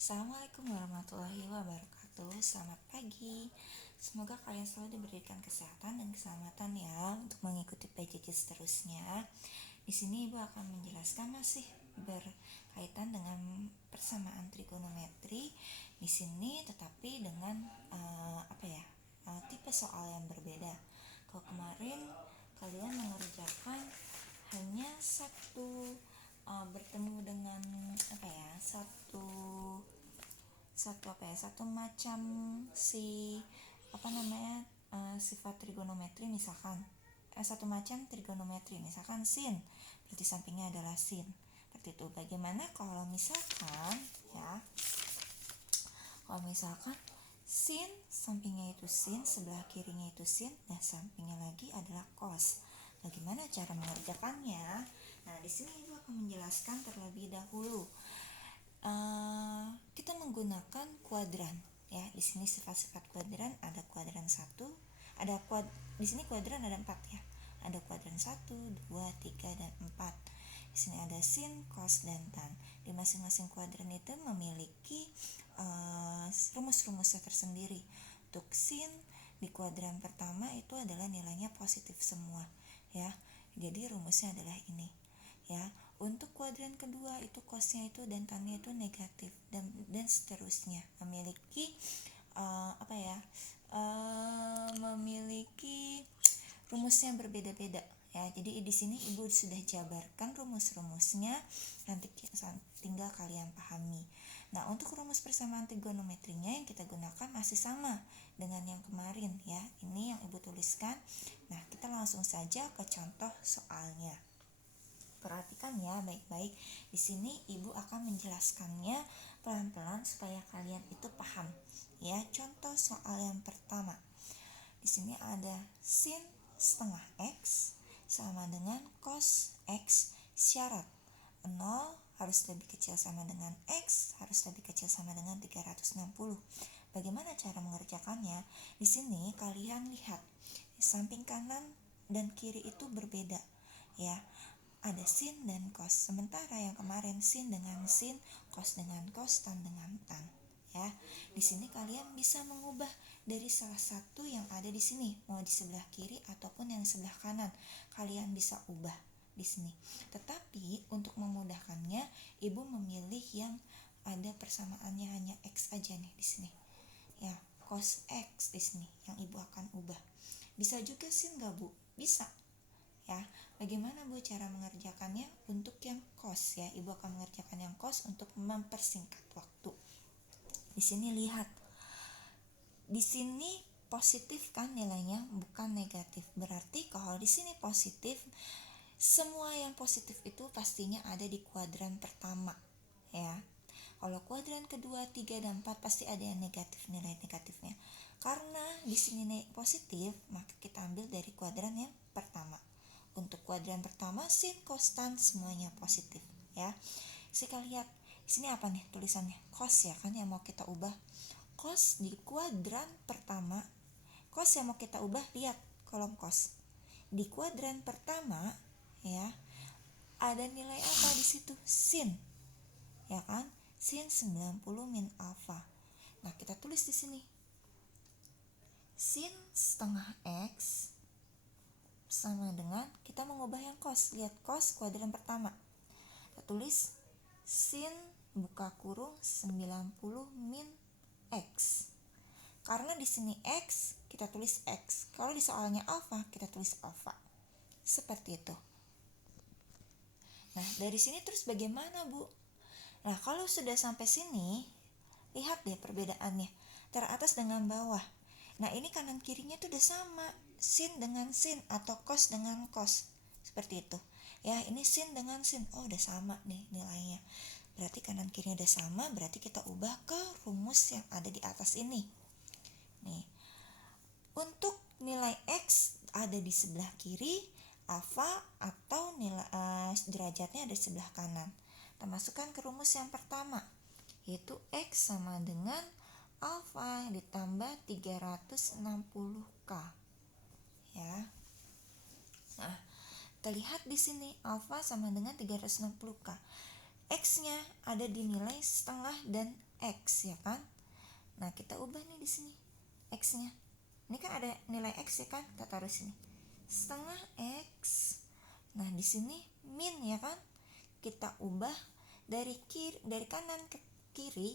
Assalamualaikum warahmatullahi wabarakatuh. Selamat pagi. Semoga kalian selalu diberikan kesehatan dan keselamatan ya untuk mengikuti PJJ seterusnya. Di sini Ibu akan menjelaskan masih berkaitan dengan persamaan trigonometri di sini, tetapi dengan tipe soal yang berbeda. Kalau kemarin kalian mengerjakan hanya bertemu dengan satu macam sifat trigonometri, misalkan satu macam trigonometri, misalkan sin, berarti sampingnya adalah sin, seperti itu. Bagaimana kalau misalkan sin sampingnya itu sin, sebelah kirinya itu sin, dan sampingnya lagi adalah cos? Bagaimana cara mengerjakannya? Nah, di sini Ibu akan menjelaskan terlebih dahulu. Kita menggunakan kuadran ya. Di sini sifat-sifat kuadran ada kuadran 1, di sini kuadran ada 4 ya. Ada kuadran 1, 2, 3 dan 4. Di sini ada sin, cos dan tan. Di masing-masing kuadran itu memiliki rumus-rumusnya tersendiri. Untuk sin di kuadran pertama itu adalah nilainya positif semua ya. Jadi rumusnya adalah ini ya. Untuk kuadran kedua itu cosnya itu dan tannya itu negatif dan seterusnya, memiliki memiliki rumusnya berbeda-beda ya. Jadi di sini Ibu sudah jabarkan rumus-rumusnya, nanti tinggal kalian pahami. Nah, untuk rumus persamaan trigonometrinya yang kita gunakan masih sama dengan yang kemarin ya. Ini yang Ibu tuliskan. Nah, kita langsung saja ke contoh soalnya. Perhatikan ya baik-baik. Di sini Ibu akan menjelaskannya pelan-pelan supaya kalian itu paham. Ya, contoh soal yang pertama. Di sini ada sin setengah X sama dengan cos X. Syarat 0 harus lebih kecil sama dengan X, harus lebih kecil sama dengan 360. Bagaimana cara mengerjakannya? Di sini kalian lihat, samping kanan dan kiri itu berbeda ya. Ada sin dan cos. Sementara yang kemarin sin dengan sin, cos dengan cos, tan dengan tan. Ya, di sini kalian bisa mengubah dari salah satu yang ada di sini, mau di sebelah kiri ataupun yang sebelah kanan, kalian bisa ubah di sini. Tetapi untuk memudahkannya, Ibu memilih yang ada persamaannya hanya X aja nih di sini. Ya, cos X di sini yang Ibu akan ubah. Bisa juga sin nggak Bu? Bisa. Ya, bagaimana Bu cara mengerjakannya? Untuk yang cos ya, Ibu akan mengerjakan yang cos untuk mempersingkat waktu. Di sini lihat, di sini positif kan nilainya, bukan negatif. Berarti kalau di sini positif, semua yang positif itu pastinya ada di kuadran pertama ya. Kalau kuadran kedua, 3 dan 4 pasti ada yang negatif, nilai negatifnya. Karena di sini positif, maka kita ambil dari kuadran yang pertama. Untuk kuadran pertama sin, cos, tan semuanya positif ya. Kita lihat di sini apa nih tulisannya? Cos ya kan yang mau kita ubah. Cos di kuadran pertama, cos yang mau kita ubah, lihat kolom cos. Di kuadran pertama ya, ada nilai apa di situ? Sin. Ya kan? Sin 90 min alfa. Nah, kita tulis di sini. Sin setengah X sama dengan, kita mengubah yang cos. Lihat cos kuadran pertama. Kita tulis sin buka kurung 90 min X. Karena di sini X, kita tulis X. Kalau di soalnya alfa, kita tulis alfa. Seperti itu. Nah, dari sini terus bagaimana, Bu? Nah, kalau sudah sampai sini, lihat deh perbedaannya. Teratas dengan bawah. Nah, ini kanan kirinya tuh udah sama. Sin dengan sin atau cos dengan cos. Seperti itu. Ya, ini sin dengan sin. Oh, udah sama nih nilainya. Berarti kanan kirinya udah sama, berarti kita ubah ke rumus yang ada di atas ini. Nih. Untuk nilai X ada di sebelah kiri, alfa atau nilai derajatnya ada di sebelah kanan. Kita masukkan ke rumus yang pertama, yaitu X sama dengan alfa ditambah 360K. Ya. Nah, kita lihat di sini alfa sama dengan 360K. X-nya ada di nilai setengah dan X ya kan. Nah, kita ubah nih di sini X-nya. Ini kan ada nilai X ya kan, kita taruh sini. Setengah X. Nah, di sini min ya kan. Kita ubah dari kanan ke kiri,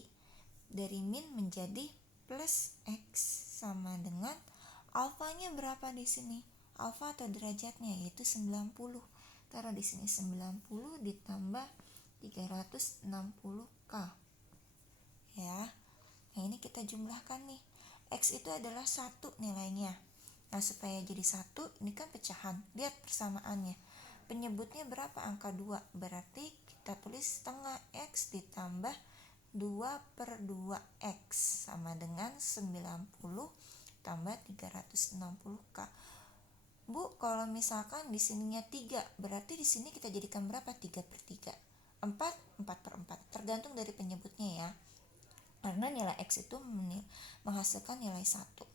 dari min menjadi plus X sama dengan alfanya berapa di sini? Alfa atau derajatnya yaitu 90. Taruh di sini 90 ditambah 360K. Ya. Nah, ini kita jumlahkan nih. X itu adalah 1 nilainya. Nah, supaya jadi 1, ini kan pecahan. Lihat persamaannya. Penyebutnya berapa? Angka 2. Berarti kita tulis setengah X ditambah 2/2X sama dengan 90 tambah 360K. Bu, kalau misalkan di sininya 3, berarti di sini kita jadikan berapa? 3/3. 4/4. Tergantung dari penyebutnya ya. Karena nilai X itu menghasilkan nilai 1.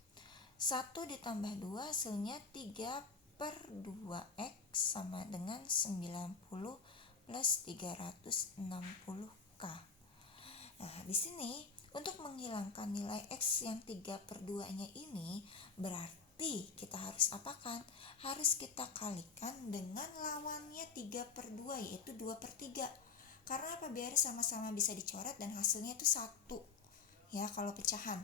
1 ditambah 2 hasilnya 3/2X sama dengan 90 plus 360K. Nah, di sini untuk menghilangkan nilai X yang 3/2-nya ini, berarti kita harus apakan? Harus kita kalikan dengan lawannya 3/2, yaitu 2/3. Karena apa? Biar sama-sama bisa dicoret dan hasilnya itu 1. Ya, kalau pecahan.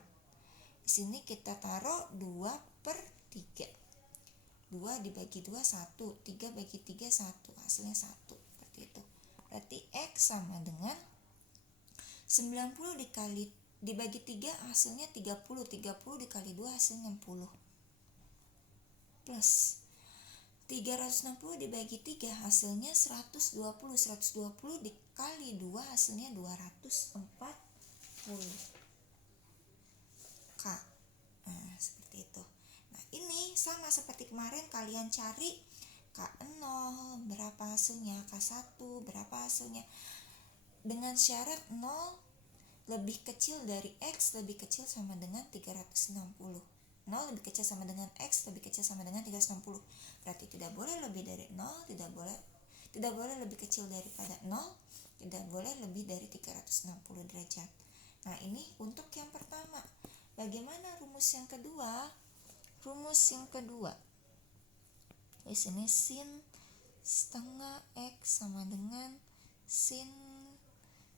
Di sini kita taruh 2/3. 2 dibagi 2 1, 3 bagi 3 1, hasilnya 1. Seperti itu. Berarti X sama dengan 90 dibagi 3 hasilnya 30. 30 dikali 2 hasilnya 60. Plus 360 dibagi 3 hasilnya 120. 120 dikali 2 hasilnya 240. Nah, seperti itu. Nah, ini sama seperti kemarin, kalian cari K0 berapa hasilnya, K1 berapa hasilnya, dengan syarat 0 lebih kecil dari X lebih kecil sama dengan 360. 0 lebih kecil sama dengan X lebih kecil sama dengan 360. Berarti tidak boleh lebih dari 0, tidak boleh lebih kecil daripada 0, tidak boleh lebih dari 360 derajat. Nah, ini untuk yang pertama. Bagaimana rumus yang kedua? Rumus yang kedua, di sini sin setengah X sama dengan sin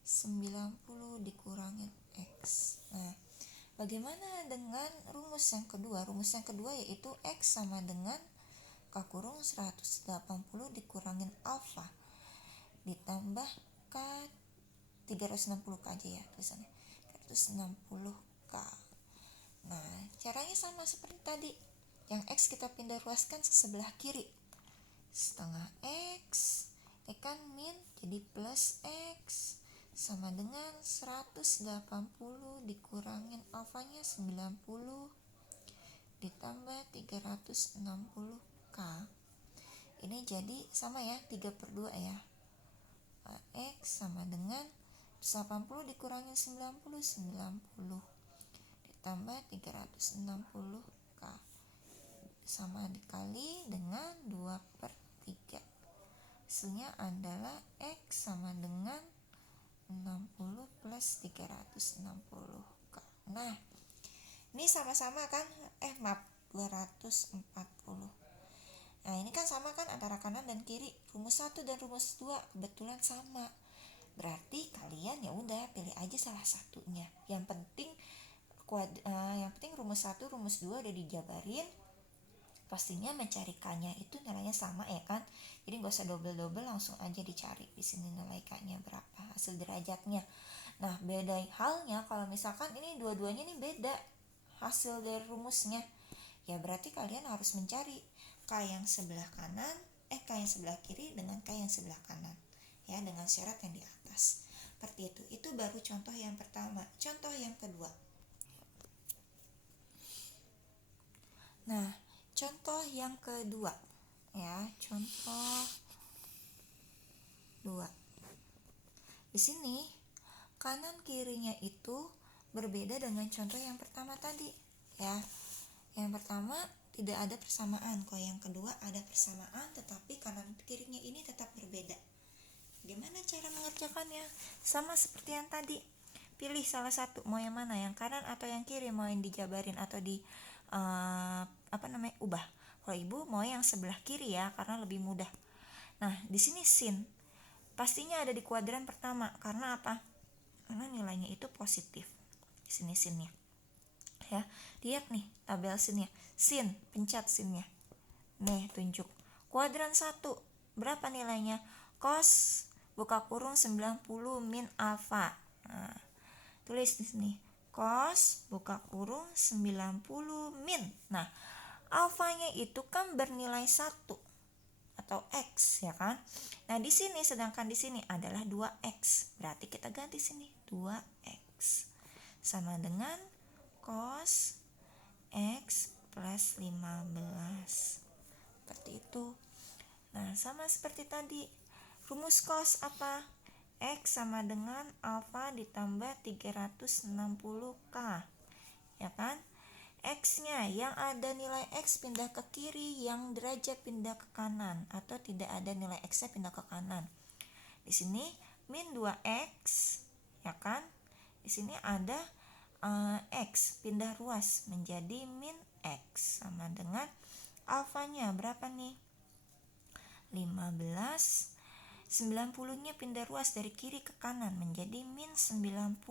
90 dikurangin X. Nah, bagaimana dengan rumus yang kedua? Rumus yang kedua yaitu X sama dengan K kurung 180 dikurangin alfa ditambah K 360K aja ya tulisannya, 360K. Nah, caranya sama seperti tadi. Yang X kita pindah ruaskan ke sebelah kiri. Setengah X, ini kan min, jadi plus X sama dengan 180 dikurangin alfanya 90 ditambah 360K. Ini jadi sama ya, 3/2 ya. X sama dengan 80 dikurangin 90 ditambah 360K sama dikali dengan 2/3. Hasilnya adalah X sama dengan 60 plus 360K. Nah, ini sama-sama kan? 240. Nah, ini kan sama kan antara kanan dan kiri. Rumus 1 dan rumus 2 kebetulan sama. Berarti kalian ya udah pilih aja salah satunya. Yang penting rumus 1, rumus 2 udah dijabarin. Pastinya mencari K-nya itu nilainya sama ya kan. Jadi nggak usah double-double, langsung aja dicari di sini nilai K-nya berapa, hasil derajatnya. Nah, beda halnya kalau misalkan ini dua-duanya nih beda hasil dari rumusnya. Ya berarti kalian harus mencari K yang sebelah kanan, K yang sebelah kiri dengan K yang sebelah kanan. Ya, dengan syarat yang di atas. Seperti itu. Itu baru contoh yang pertama. Contoh yang kedua. Nah, contoh yang kedua. Ya, contoh 2. Di sini kanan kirinya itu berbeda dengan contoh yang pertama tadi. Ya. Yang pertama tidak ada persamaan. Kalau yang kedua ada persamaan, tetapi kanan kirinya ini tetap berbeda. Gimana cara mengerjakannya? Sama seperti yang tadi. pilih salah satu, mau yang mana, yang kanan atau yang kiri, mau yang dijabarin atau di ubah. Kalau ibu mau yang sebelah kiri ya, karena lebih mudah. Nah, di sini sin pastinya ada di kuadran pertama, karena apa? Karena nilainya itu positif. Di sini sinnya. Ya, lihat nih tabel sinnya. Sin, pencet sinnya. Nih, tunjuk. Kuadran 1, berapa nilainya? Cos buka kurung 90 min alfa. Nah, tulis di sini. Cos buka kurung 90 min. Nah, alfanya itu kan bernilai 1 atau X ya kan. Nah, di sini sedangkan di sini adalah 2X. Berarti kita ganti sini 2X sama dengan cos X plus 15. Seperti itu. Nah, sama seperti tadi. Rumus cos apa? X sama dengan alfa ditambah 360K. Ya kan? X-nya yang ada nilai X pindah ke kiri, yang derajat pindah ke kanan, atau tidak ada nilai X-nya pindah ke kanan. Di sini min 2X, ya kan? Di sini ada X pindah ruas menjadi min X sama dengan alfanya berapa nih? 15. 90-nya pindah ruas dari kiri ke kanan menjadi min 90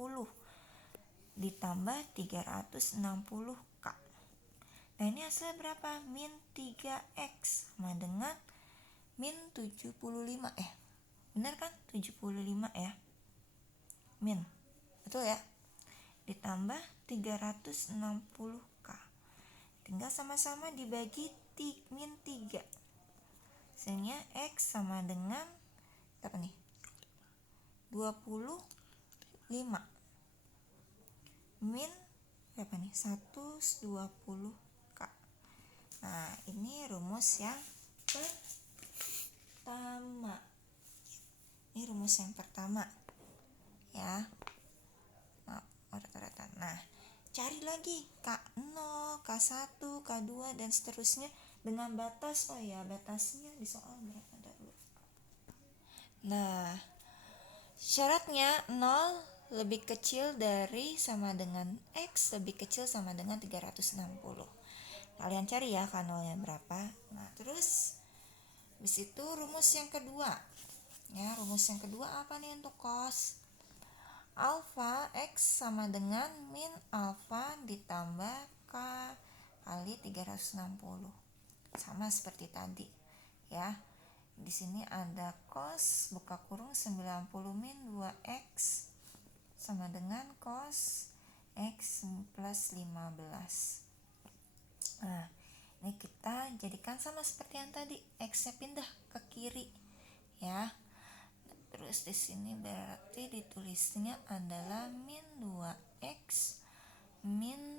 ditambah 360K. Nah, ini hasilnya berapa? Min 3X sama dengan min 75. Benar kan? 75 ya. Min. Betul ya? Ditambah 360K. Tinggal sama-sama dibagi min 3. Hasilnya X sama dengan apa nih? 25. Min berapa nih? 120K. Nah, ini rumus yang pertama. Ini rumus yang pertama. Ya. Nah, Nah, cari lagi K0, K1, K2 dan seterusnya dengan batas. Oh ya, batasnya di soal berapa dulu? Nah, syaratnya 0 lebih kecil dari sama dengan X lebih kecil sama dengan 360. Kalian cari ya K0-nya berapa. Nah, terus habis itu rumus yang kedua. Ya, rumus yang kedua apa nih untuk cos? Alfa X sama dengan min alfa ditambah K kali 360. Sama seperti tadi. Ya. Di sini ada cos buka kurung 90 min 2X sama dengan cos X plus 15. Nah, ini kita jadikan sama seperti yang tadi, X-nya pindah ke kiri ya. Terus di sini berarti ditulisnya adalah min 2X min